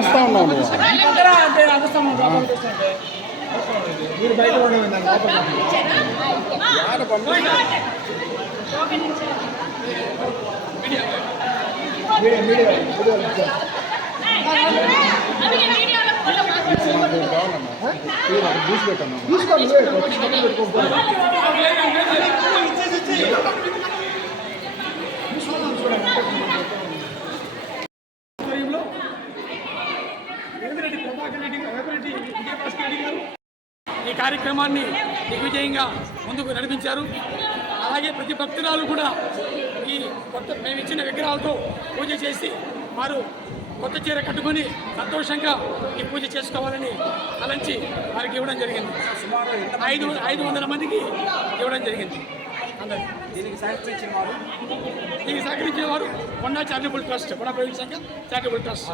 అరుస్తా ఉన్నావు నువ్వు. మీరు బయట ఉండదు ఈ కార్యక్రమాన్ని దిగ్విజయంగా ముందుకు నడిపించారు. అలాగే ప్రతి భక్తురాలు కూడా ఈ కొత్త మేము ఇచ్చిన విగ్రహాలతో పూజ చేసి వారు కొత్త చీర కట్టుకొని సంతోషంగా ఈ పూజ చేసుకోవాలని తలంచి వారికి ఇవ్వడం జరిగింది. 500 మందికి ఇవ్వడం జరిగింది. దీనికి సహకరించిన వారు కొండా చారిటబుల్ ట్రస్ట్, కొండా ప్రైవేట్ సంఘ చారిటబుల్ ట్రస్ట్.